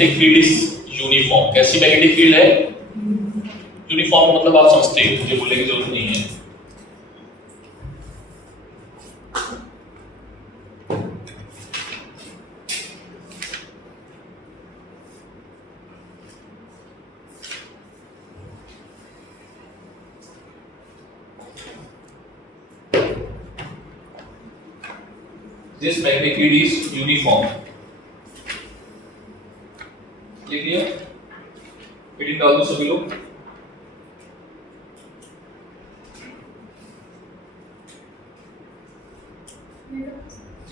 Magnetic field is uniform. कैसी magnetic field है? Uniform मतलब आप समझते हैं, मुझे बोलने की जरूरत नहीं है। This magnetic field is uniform. लिख दिया? फिटिंग डाल दो सभी लोग।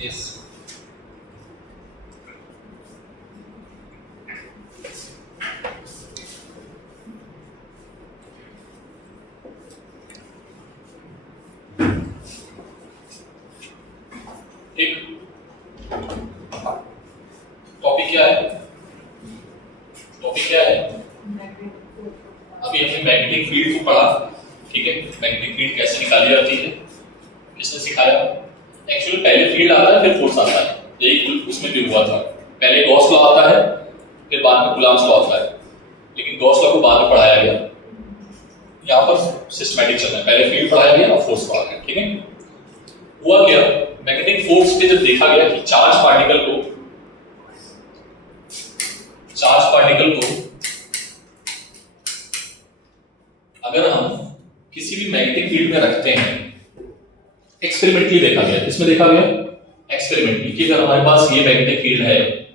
Yes. एक टॉपिक क्या है? टॉपिक क्या है? अभी हमने मैग्नेटिक फील्ड को पढ़ा, ठीक है। मैग्नेटिक फील्ड कैसे निकाली जाती है, किसने सिखाया? एक्चुअली पहले फील्ड आता है फिर फोर्स आता है, यही उसमें भी हुआ था। पहले गॉस लॉ आता है फिर बाद में कूलॉम्स लॉ आता है, लेकिन गॉस लॉ को बाद में पढ़ाया गया। यहाँ पर सिस्टमैटिक चल रहा है, पहले फील्ड पढ़ाया गया और फोर्स पढ़ाया गया, ठीक है। हुआ क्या, मैग्नेटिक फोर्स पे जब देखा गया कि चार्ज पार्टिकल को अगर हम किसी भी मैग्नेटिक फील्ड में रखते हैं, एक्सपेरिमेंटली देखा गया। किसमें देखा गया? एक्सपेरिमेंटली, कि अगर हमारे पास ये मैग्नेटिक फील्ड है,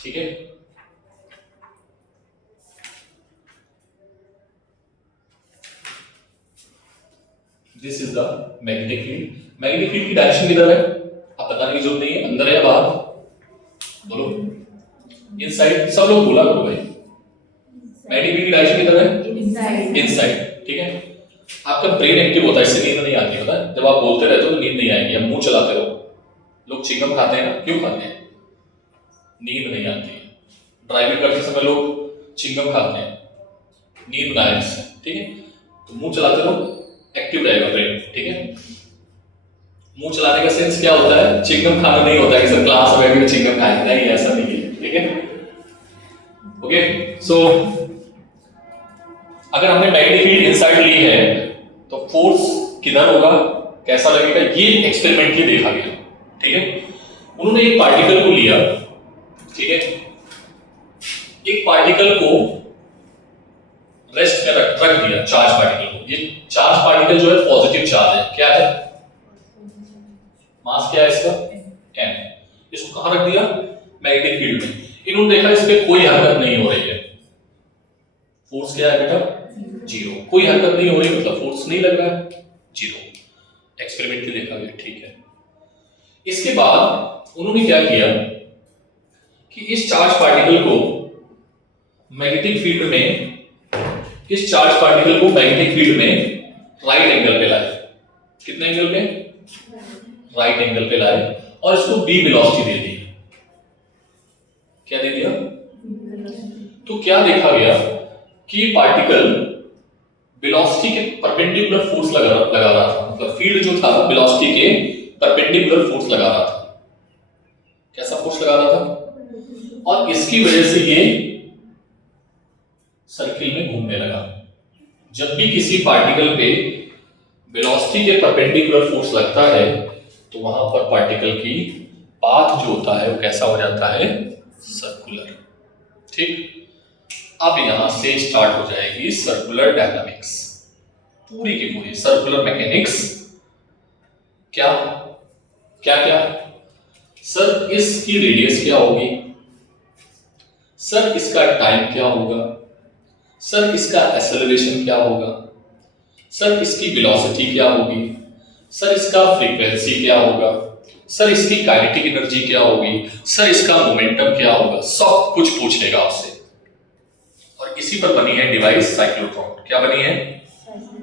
ठीक है, this is the magnetic field. Magnetic field की डायरेक्शन किधर है आप बताने की जरूरत नहीं है, अंदर है या बाहर? बोलो। इनसाइड। सब लोग बोला करो भाई। मैग्नेटिक फील्ड की डायरेक्शन किधर है? इनसाइड, ठीक है। आपका ब्रेन एक्टिव होता है, इससे नींद नहीं आती होता है। जब आप बोलते रहते हो तो नींद नहीं आएगी, आप मुंह चलाते रहो। लोग चिंगम खाते हैं ना, क्यों खाते हैं? नींद नहीं आती। ड्राइविंग करते समय लोग चिंगम खाते हैं, नींद ना आए इससे, ठीक है। तो मुंह चलाते रहो, एक्टिव रहेगा ब्रेन, ठीक है। मुंह चलाने का सेंस क्या होता है? चिंगम खाना नहीं होता है कि सर क्लास में भी चिंगम खाएंगे, नहीं, ऐसा नहीं है, ठीक है। ओके, सो अगर हमने मैग्नेटिक फील्ड इनसाइड ली है तो फोर्स किधर होगा, कैसा लगेगा, ये एक्सपेरिमेंटली देखा गया, ठीक है। उन्होंने एक पार्टिकल को लिया, ठीक है, एक पार्टिकल को रेस्ट में रख दिया, चार्ज पार्टिकल को। ये चार्ज पार्टिकल जो है पॉजिटिव चार्ज है, क्या है? मास क्या है इसका? m। इसको कहां रख दिया? मैग्नेटिक फील्ड में। इन्होंने देखा इस पे कोई हरकत नहीं हो रही है। फोर्स क्या है बेटा? जीरो। कोई हरकत नहीं हो रही मतलब फोर्स नहीं लग रहा है, जीरो। एक्सपेरिमेंट में देखा गया, ठीक है। इसके बाद उन्होंने क्या किया कि इस चार्ज पार्टिकल को मैग्नेटिक फील्ड में, इस चार्ज पार्टिकल को मैग्नेटिक फील्ड में राइट एंगल पे लाए। कितने एंगल पे? राइट एंगल पे लाए और इसको b वेलोसिटी दे दी। क्या दे दिया? तो क्या देखा गया कि पार्टिकल वेलोसिटी के परपेंडिकुलर फोर्स लगा रहा था, मतलब फील्ड जो था वेलोसिटी के परपेंडिकुलर फोर्स लगा रहा था। कैसा फोर्स लगा रहा था? और इसकी वजह से ये सर्किल में घूमने लगा। जब भी किसी पार्टिकल पे वेलोसिटी के परपेंडिकुलर फोर्स लगता है तो वहां पर पार्टिकल की पाथ जो होता है वो कैसा हो जाता है? सर्कुलर, ठीक। अब यहां से स्टार्ट हो जाएगी सर्कुलर डायनामिक्स, पूरी की पूरी सर्कुलर मैकेनिक्स। क्या क्या क्या? सर इसकी रेडियस क्या होगी, सर इसका टाइम क्या होगा, सर इसका एक्सेलरेशन क्या होगा, सर इसकी वेलोसिटी क्या होगी, सर इसका फ्रीक्वेंसी क्या होगा, सर इसकी काइनेटिक एनर्जी क्या होगी, सर इसका मोमेंटम क्या होगा, सब कुछ पूछ लेगा आपसे। और इसी पर बनी है डिवाइस साइक्लोट्रॉन। क्या बनी है?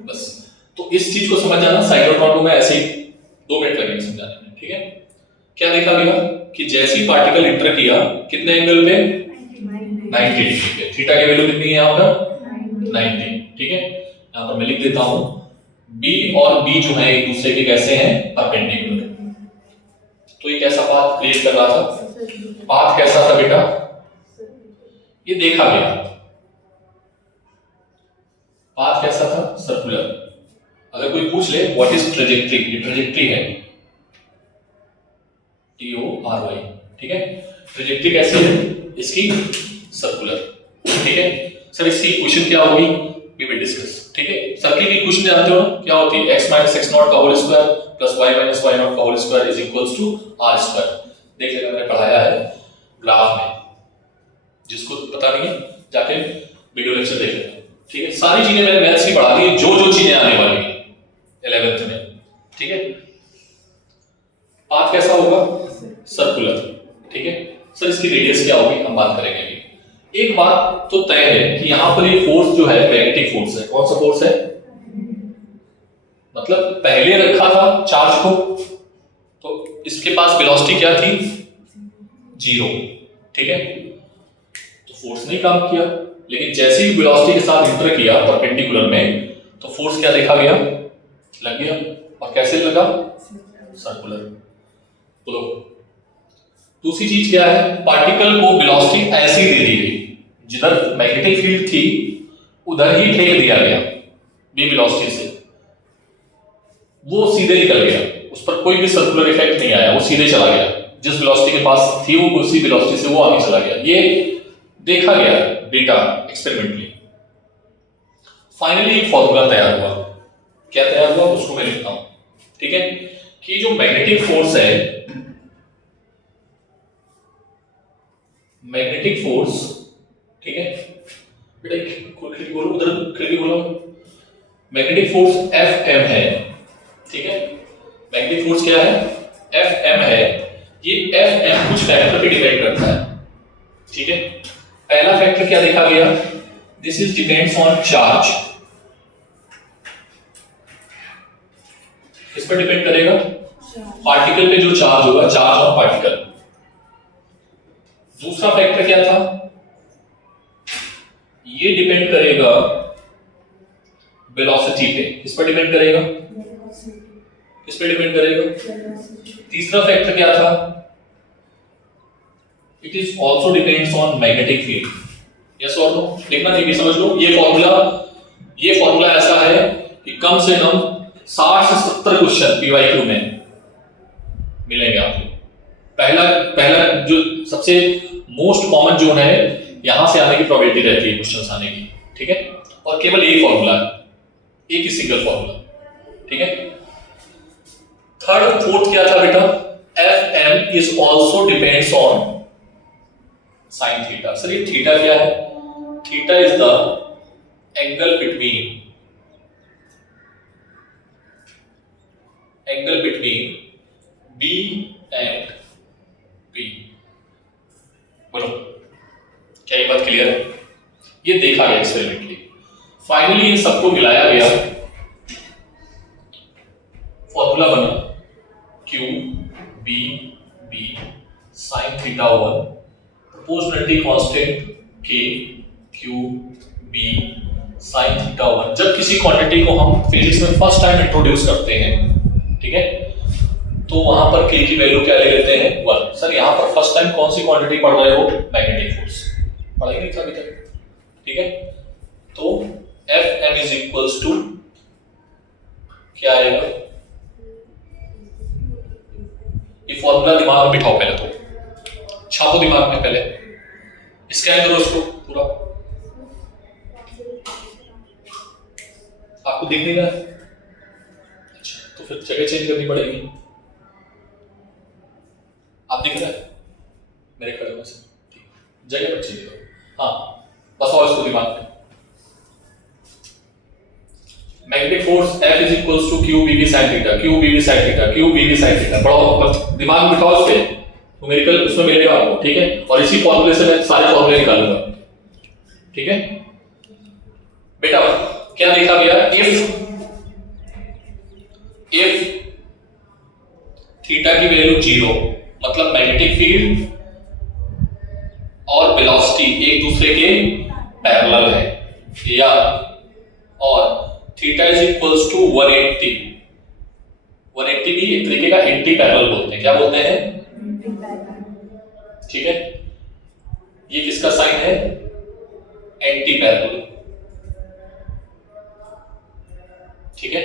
बस। तो इस चीज को समझ जाना, साइक्लोट्रॉन को मैं ऐसे ही 2 मिनट लगेंगे समझाने में, ठीक है। क्या देखा गया कि जैसे ही पार्टिकल एंटर किया, कितने एंगल पे? 90 डिग्री पे। थीटा की वैल्यू कितनी है यहाँ पर? 90, ठीक है। यहाँ पर मैं लिख देता हूं, B और B जो है एक दूसरे के कैसे हैं? परपेंडिकुलर। तो ये कैसा पाथ क्रिएट कर रहा था? पाथ कैसा था बेटा? ये देखा गया पाथ कैसा था? सर्कुलर। अगर कोई पूछ ले व्हाट इज ट्रेजेक्ट्री, ये ट्रेजेक्ट्री है TORY, ठीक है। ट्रेजेक्ट्री कैसी है इसकी? सर्कुलर, ठीक है। सर इसकी इक्वेशन क्या होगी? वी विल डिस्कस, ठीक है। सर्किल की इक्वेशन जानते हो ना क्या होती है? x - x0 का whole square plus y - y0 का whole square is equals to r square. देख लेना, मैंने पढ़ाया है ग्राफ में, जिसको पता नहीं है जाके वीडियो लेक्चर देख लेना, ठीक है। सारी चीजें मैंने मैथ्स की पढ़ा दी, जो चीजें आने वाली है 11th में, ठीक है। पाथ कैसा होगा? सर्कुलर, ठीक है। सर इसकी रेडियस क्या होगी? हम बात करेंगे अभी। एक बात तो तय है कि यहां पर ये फोर्स जो है मैग्नेटिक फोर्स है। कौन सा फोर्स है? मतलब पहले रखा था चार्ज को तो इसके पास वेलोसिटी क्या थी? 0, ठीक है। तो फोर्स ने काम किया, लेकिन जैसे ही वेलोसिटी के साथ इंटर किया परपेंडिकुलर में तो फोर्स क्या देखा गया? लग गया। और कैसे लगा? सर्कुलर। बोलो दूसरी चीज क्या है? पार्टिकल को वेलोसिटी ऐसी दे दी गई, जिधर मैग्नेटिक फील्ड थी उधर ही फेंक दिया गया बी वेलोसिटी से, वो सीधे निकल गया, उस पर कोई भी सर्कुलर इफेक्ट नहीं आया, वो सीधे चला गया। जिस वेलोसिटी के पास थी वो उसी वेलोसिटी से वो आगे चला गया। ये देखा गया डेटा एक्सपेरिमेंटली। फाइनली एक फॉर्मूला तैयार हुआ। क्या तैयार हुआ उसको मैं लिखता हूं, ठीक है। कि जो मैग्नेटिक फोर्स है, मैग्नेटिक फोर्स, ठीक है बेटा, खिड़की बोलो, उधर खिड़की बोलो। मैग्नेटिक फोर्स Fm है, ठीक है। मैग्नेटिक फोर्स क्या है? Fm है। ये Fm कुछ फैक्टर पे डिपेंड करता है, ठीक है। पहला फैक्टर क्या देखा गया? This is depends on charge. किस पर डिपेंड करेगा? पार्टिकल पे जो चार्ज होगा, चार्ज ऑन पार्टिकल। दूसरा फैक्टर क्या था? ये डिपेंड करेगा वेलोसिटी पे। किस पर डिपेंड करेगा? किस पे डिपेंड करेगा? तीसरा फैक्टर क्या था? It is also depends on magnetic field. Yes और नो? लिखना नहीं भी, समझ लो। ये फॉर्मूला ऐसा है कि कम से कम 60 से 70 क्वेश्चन पीवाईक्यू में मिलेंगे आपको। पहला जो सबसे मोस्ट कॉमन जोन है, यहां से आने की प्रोबेबिलिटी रहती है क्वेश्चंस आने की, ठीक है। और केवल एक फॉर्मूला है, एक ही सिंगल फॉर्मूला, ठीक है। थर्ड फोर्थ क्या था बेटा? Fm is also depends on sine theta. Sir ये थीटा क्या है? Theta is the angle between B and P। बोलो क्या ये बात क्लियर है? ये देखा गया एक्सपेरिमेंटली। फाइनली इन सबको मिलाया गया, फॉर्मूला बना QBB sin θ1 proportionality constant K QB sin θ1। जब किसी क्वांटिटी को हम फिजिक्स में फर्स्ट टाइम इंट्रोड्यूस करते हैं, ठीक है, तो वहां पर K की वैल्यू क्या ले लेते हैं? 1। सर यहां पर फर्स्ट टाइम कौन सी क्वांटिटी पढ़ रहे हो? Magnetic force. पढ़ाई नहीं था अभी तक, ठीक है। तो Fm इज इक्वल्स टू क्या आएगा? ये फॉर्मूला दिमाग में बिठाओ, पहले तो छापो दिमाग में, पहले स्कैन करो इसको पूरा। आपको दिख नहीं रहा? अच्छा, तो फिर जगह चेंज करनी पड़ेगी। आप दिख रहा है मेरे खड़े होने से? ठीक, जगह पर चेंज करो। हाँ, बसाओ इसको दिमाग में। Magnetic force F is equals to QBB sin theta, QBB sin theta, QBB sin theta. पढ़ो, दिमाग में बिठाओ इसके, न्यूमेरिकल उसमें मिलेगा आपको, ठीक है। और इसी फॉर्मूले से मैं सारे फॉर्मूले निकालूंगा, ठीक है बेटा। क्या देखा गया? इफ थीटा की वैल्यू 0, मतलब मैग्नेटिक फील्ड और वेलोसिटी एक दूसरे के पैरेलल है, या और थीटा इज इक्वल्स टू 180 भी एक तरीके का एंटी पैरेलल बोलते हैं। क्या बोलते हैं? ठीक है, ये किसका साइन है? एंटी पैरेलल, ठीक है।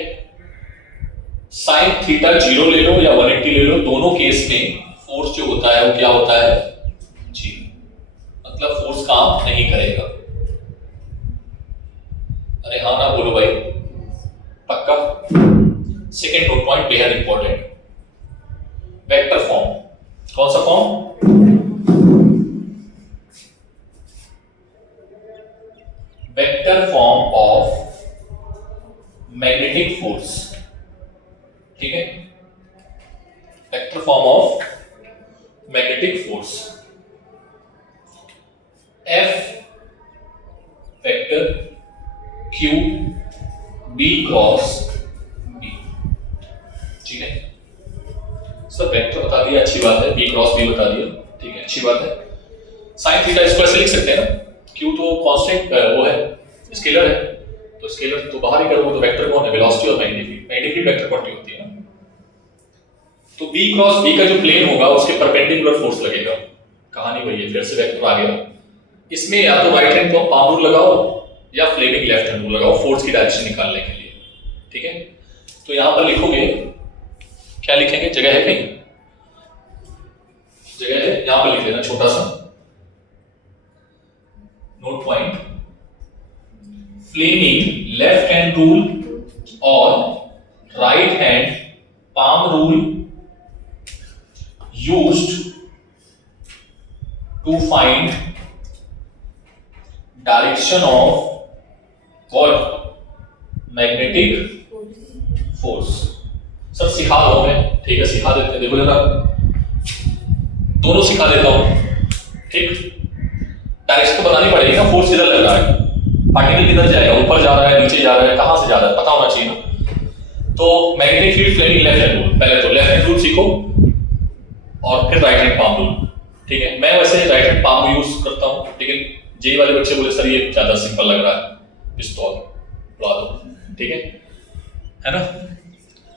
साइन थीटा 0 ले लो या 180 ले लो, दोनों केस में फोर्स जो होता है वो क्या होता है? 0, मतलब फोर्स काम नहीं करेगा। अरे हाँ ना बोलो भाई, पक्का? सेकेंड नोट पॉइंट बेहद इंपॉर्टेंट, वेक्टर फॉर्म। कौन सा form? Vector form of magnetic force, ठीक है। Vector form of magnetic force, F vector Q B cross B, ठीक है। सब वेक्टर बता दिया, अच्छी बात है। B क्रॉस B बता दिया, ठीक है, अच्छी बात है। साइन थीटा स्क्वायर से लिख सकते हैं ना, Q तो कांस्टेंट वो है, स्केलर है, तो स्केलर तो बाहर ही करोगे तो वेक्टर कौन है? वेलोसिटी और magnetic field. Magnetic field vector quantity होती है ना। तो B क्रॉस B का जो प्लेन होगा उसके परपेंडिकुलर फोर्स लगेगा। कहानी वही है, फिर से वेक्टर आ गया। इसमें या तो राइट हैंड पाम रूल लगाओ या फ्लेमिंग लेफ्ट हैंड रूल लगाओ फोर्स की डायरेक्शन निकालने के लिए, ठीक है। तो यहां पर लिखोगे, क्या लिखेंगे? जगह है कहीं? जगह है, यहां पर लिख लेना छोटा सा note point, Fleming left hand rule और right hand palm rule used to find direction of what? Magnetic force। सब सिखा दो मैं, ठीक है, सिखा देते हैं। देखो जरा, दोनों सिखा देता हूं, ठीक। डायरेक्शन तो बतानी पड़ेगी ना, फोर्स किधर लग रहा है, पार्टिकल किधर जाएगा, ऊपर जा रहा है, नीचे जा रहा है, कहां से जा रहा है, पता होना चाहिए ना। तो magnetic field Fleming left hand rule, पहले तो लेफ्ट हैंड रूल सीखो और फिर राइट हैंड पाम रूल, ठीक है। मैं वैसे राइट हैंड पाम यूज करता हूं, लेकिन जेई वाले बच्चे बोले सर ये ज्यादा सिंपल लग रहा है, पिस्तौल उड़ा दो, ठीक है ना।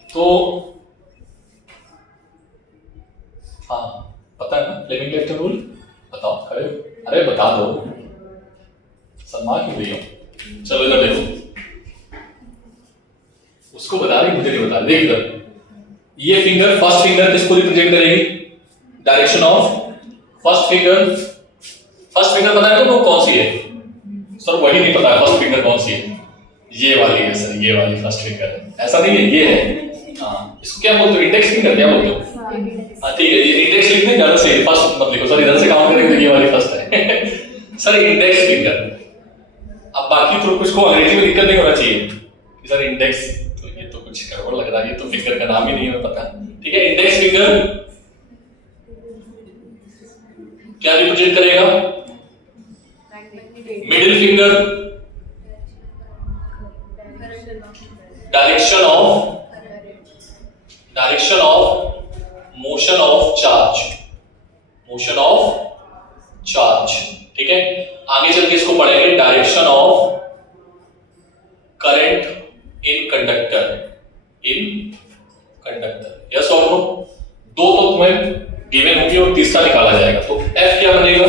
तो हाँ पता है ना फ्लेमिंग लेफ्ट हैंड रूल, बताओ खड़े हो? अरे बता दो, सम्मान क्यों रही हो? चलो इधर देखो, उसको बता रही, मुझे नहीं बता रही। देख इधर, ये फिंगर, फर्स्ट फिंगर किसको रिप्रेजेंट करेगी? Direction of first finger. First finger पता है तो कौन सी है? सर वही नहीं पता है, फर्स्ट फिंगर कौन सी है? ये वाली है सर, ये वाली फर्स्ट फिंगर है। ऐसा नहीं है, ये है। हाँ, इसको क्या बोलते हो? इंडेक्स फिंगर क्या बोलते हो? हाँ ठीक है, ये इंडेक्स लिखने ज्यादा सही है, फर्स्ट मत लिखो सर, इधर से काउंट करेंगे तो ये वाली फर्स्ट है सर, इंडेक्स फिंगर। अब बाकी तो कुछ को अंग्रेजी में दिक्कत नहीं होना चाहिए कि सर इंडेक्स, तो ये तो कुछ गड़बड़ लग रहा है, ये तो फिंगर का नाम ही नहीं है पता, ठीक है। इंडेक्स फिंगर क्या रिप्रेजेंट करेगा? Middle finger direction of motion of charge, ठीक है। आगे चल के इसको पढ़ेंगे, direction of current in conductor, yes और नो। दो तो तुम्हें गिवन होगी और तीसरा निकाला जाएगा, तो F क्या बनेगा?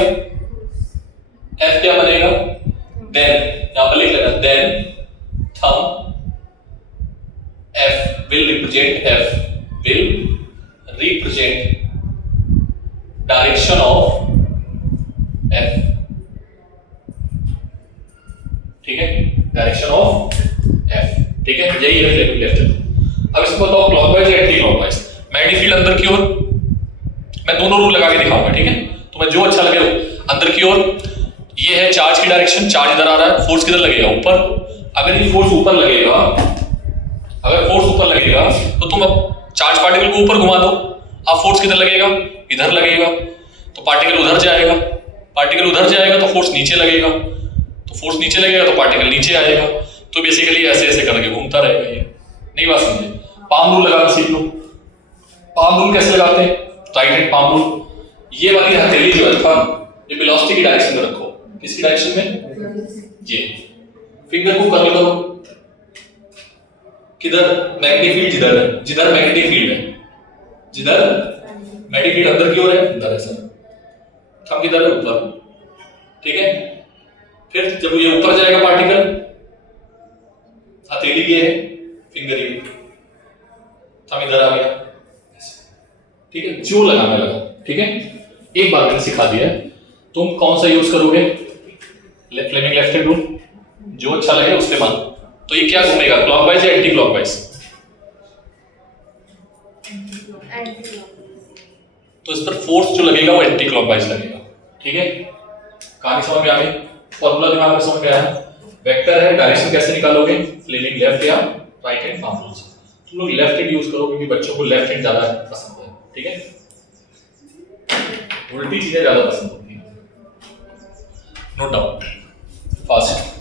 देन यहां पर लिख लेना, then thumb F will represent direction of F, ठीक है, डायरेक्शन ऑफ F, ठीक है, यही है फ्लेमिंग लेफ्ट हैंड। अब इसको बताओ क्लॉकवाइज या एंटी क्लॉकवाइज। मैग्नेटिक फील्ड अंदर की ओर, मैं दोनों रूल लगा के दिखाऊंगा, ठीक है, तुम्हें जो अच्छा लगे अंदर की ओर। ये है चार्ज की डायरेक्शन, चार्ज इधर आ रहा है, फोर्स किधर लगेगा? ऊपर। अगर ये फोर्स ऊपर लगेगा, तो तुम अब चार्ज पार्टिकल को ऊपर घुमा दो, अब फोर्स किधर लगेगा? इधर लगेगा, तो पार्टिकल उधर जाएगा, तो फोर्स नीचे लगेगा, तो पार्टिकल नीचे आएगा। तो बेसिकली ऐसे ऐसे करके घूमता रहेगा। ये नहीं बात समझे? पाम रूल लगाना सीख लो। पाम रूल कैसे लगाते हैं? राइट हैंड पाम रूल, ये वाली हथेली जो है थंब, ये वेलोसिटी की डायरेक्शन में रखो। किसकी डायरेक्शन में? ये फिंगर को कर्ल करो, किधर? मैग्नेटिक फील्ड जिधर मैग्नेटिक फील्ड है, जिधर मैग्नेटिक फील्ड अंदर की ओर है, इधर है सर, थंब किधर है? ऊपर, ठीक है। फिर जब ये ऊपर जाएगा पार्टिकल, हथेली ये है, फिंगर ये, थंब इधर आ गया, ठीक है। जो लगाना लगा, ठीक है। एक बार मैंने सिखा दिया, तुम कौन सा यूज करोगे? फ्लेमिंग लेफ्ट हैंड रूल, जो अच्छा लगे उसके बाद। तो ये क्या घूमेगा, क्लॉकवाइज या एंटी क्लॉकवाइज? तो इस पर फोर्स जो लगेगा वो एंटी क्लॉकवाइज लगेगा, ठीक है। कहानी समझ में आ गई? फॉर्मूला दिमाग में समझ में आया? वेक्टर है, डायरेक्शन कैसे निकालोगे? फ्लेमिंग लेफ्ट या राइट हैंड पाम रूल से। तुम लोग लेफ्ट हैंड यूज करो क्योंकि बच्चों को लेफ्ट हैंड ज्यादा पसंद है, ठीक है। उल्टी चीजें ज्यादा पसंद होती है, नो डाउट। फास्ट